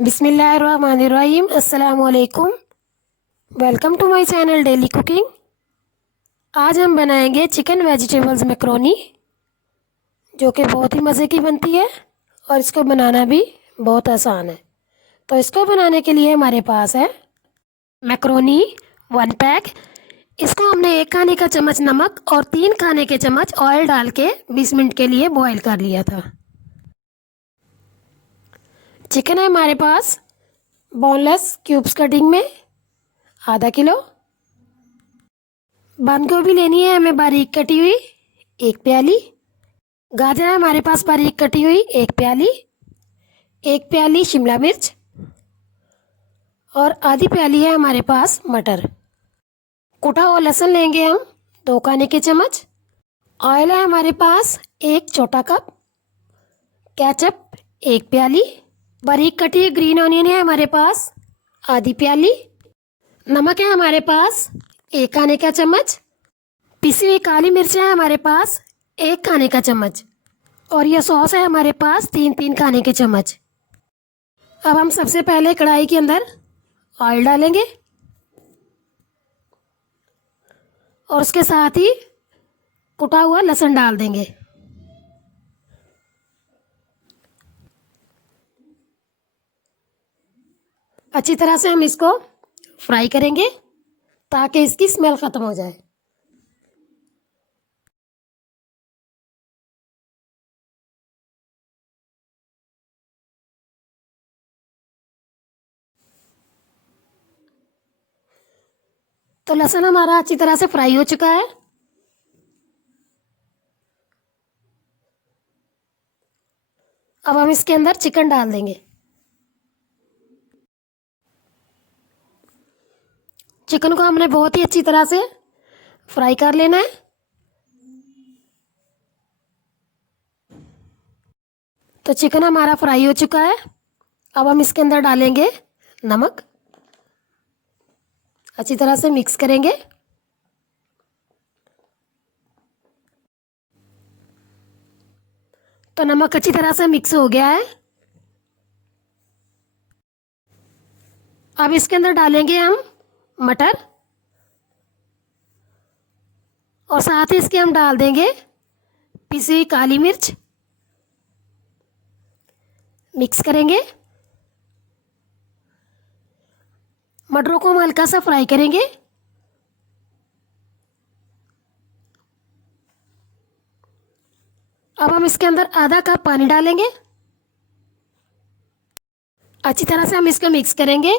बिस्मिल्लाहिर्रहमानिर्रहीम। अस्सलाम वालेकुम। Welcome to my channel daily cooking. आज हम बनाएंगे चिकन वेजिटेबल्स मैक्रोनी, जो कि बहुत ही मज़े की बनती है और इसको बनाना भी बहुत आसान है। तो इसको बनाने के लिए हमारे पास है मैक्रोनी 1 पैक। इसको हमने 1 खाने का चम्मच नमक और 3 खाने के चम्मच ऑयल डाल के 20 मिनट के लिए बॉईल कर लिया था। चिकन है हमारे पास बोनलेस क्यूब्स कटिंग में आधा किलो। बंद गोभी लेनी है हमें बारीक कटी हुई 1 प्याली। गाजर है हमारे पास बारीक कटी हुई 1 प्याली। 1 प्याली शिमला मिर्च और आधी प्याली है हमारे पास मटर। कुटा हुआ लहसुन लेंगे हम 2 खाने के चम्मच। ऑयल है हमारे पास 1 छोटा कप। केचप 1 प्याली। बारीक कटी हुई ग्रीन ऑनियन है हमारे पास आधी प्याली। नमक है हमारे पास 1 खाने का चम्मच। पिसी हुई काली मिर्च है हमारे पास 1 खाने का चम्मच। और यह सॉस है हमारे पास 3 खाने के चम्मच। अब हम सबसे पहले कढ़ाई के अंदर ऑयल डालेंगे और उसके साथ ही कुटा हुआ लहसुन डाल देंगे। अच्छी तरह से हम इसको फ्राई करेंगे ताकि इसकी स्मेल ख़त्म हो जाए। तो लहसुन हमारा अच्छी तरह से फ्राई हो चुका है। अब हम इसके अंदर चिकन डाल देंगे। चिकन को हमने बहुत ही अच्छी तरह से फ्राई कर लेना है। तो चिकन हमारा फ्राई हो चुका है। अब हम इसके अंदर डालेंगे नमक। अच्छी तरह से मिक्स करेंगे। तो नमक अच्छी तरह से मिक्स हो गया है। अब इसके अंदर डालेंगे हम मटर और साथ ही इसके हम डाल देंगे पिसी हुई काली मिर्च। मिक्स करेंगे। मटरों को हम हल्का सा फ्राई करेंगे। अब हम इसके अंदर आधा कप पानी डालेंगे। अच्छी तरह से हम इसको मिक्स करेंगे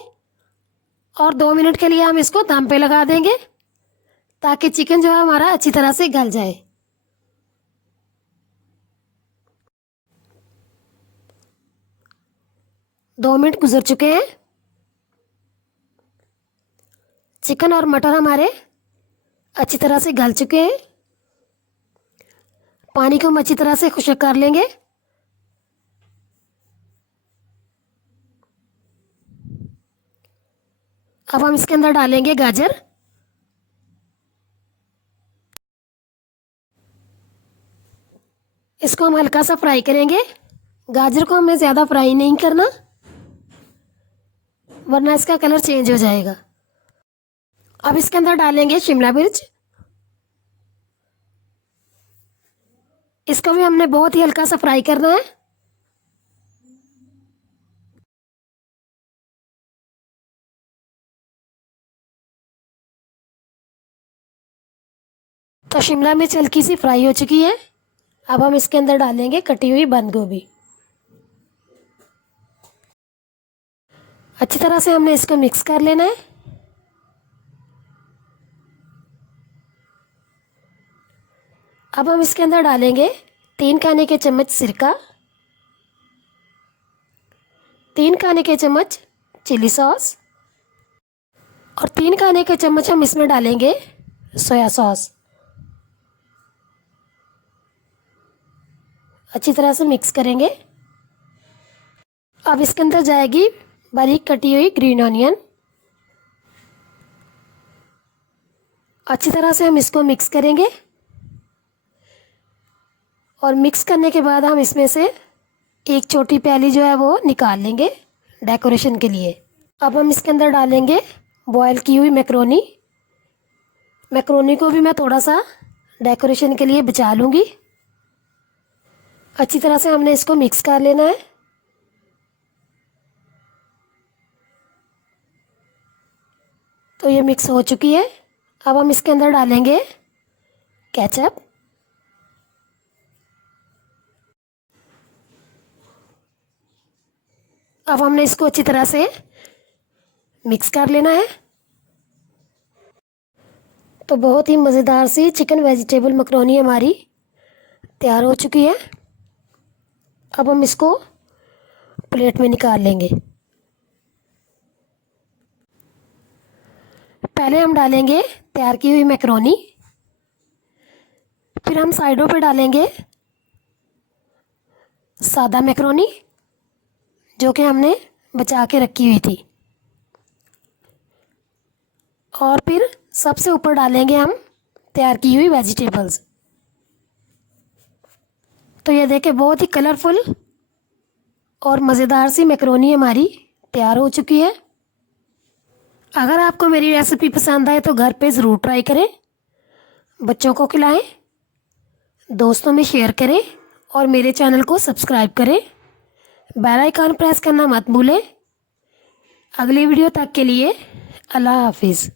और 2 मिनट के लिए हम इसको दम पे लगा देंगे ताकि चिकन जो है हमारा अच्छी तरह से गल जाए। दो मिनट गुजर चुके हैं। चिकन और मटर हमारे अच्छी तरह से गल चुके हैं। पानी को हम अच्छी तरह से खुश्क कर लेंगे। अब हम इसके अंदर डालेंगे गाजर। इसको हम हल्का सा फ्राई करेंगे। गाजर को हमें ज़्यादा फ्राई नहीं करना वरना इसका कलर चेंज हो जाएगा। अब इसके अंदर डालेंगे शिमला मिर्च। इसको भी हमने बहुत ही हल्का सा फ्राई करना है। तो शिमला मिर्च हल्की सी फ्राई हो चुकी है। अब हम इसके अंदर डालेंगे कटी हुई बंद गोभी। अच्छी तरह से हमने इसको मिक्स कर लेना है। अब हम इसके अंदर डालेंगे 3 खाने के चम्मच सिरका, 3 खाने के चम्मच चिली सॉस और 3 खाने के चम्मच हम इसमें डालेंगे सोया सॉस। अच्छी तरह से मिक्स करेंगे। अब इसके अंदर जाएगी बारीक कटी हुई ग्रीन ऑनियन। अच्छी तरह से हम इसको मिक्स करेंगे और मिक्स करने के बाद हम इसमें से 1 छोटी प्याली जो है वो निकाल लेंगे, डेकोरेशन के लिए। अब हम इसके अंदर डालेंगे बॉयल की हुई मैक्रोनी। मैक्रोनी को भी मैं थोड़ा सा डेकोरेशन के लिए बचा लूँगी। अच्छी तरह से हमने इसको मिक्स कर लेना है। तो ये मिक्स हो चुकी है। अब हम इसके अंदर डालेंगे केचप। अब हमने इसको अच्छी तरह से मिक्स कर लेना है। तो बहुत ही मज़ेदार सी चिकन वेजिटेबल मैक्रोनी हमारी तैयार हो चुकी है। अब हम इसको प्लेट में निकाल लेंगे। पहले हम डालेंगे तैयार की हुई मैक्रोनी, फिर हम साइडों पे डालेंगे सादा मैक्रोनी जो कि हमने बचा के रखी हुई थी, और फिर सबसे ऊपर डालेंगे हम तैयार की हुई वेजिटेबल्स। तो ये देखें, बहुत ही कलरफुल और मज़ेदार सी मैक्रोनी हमारी तैयार हो चुकी है। अगर आपको मेरी रेसिपी पसंद आए तो घर पे ज़रूर ट्राई करें, बच्चों को खिलाएं, दोस्तों में शेयर करें और मेरे चैनल को सब्सक्राइब करें। बेल आइकन प्रेस करना मत भूलें। अगली वीडियो तक के लिए अल्लाह हाफिज़।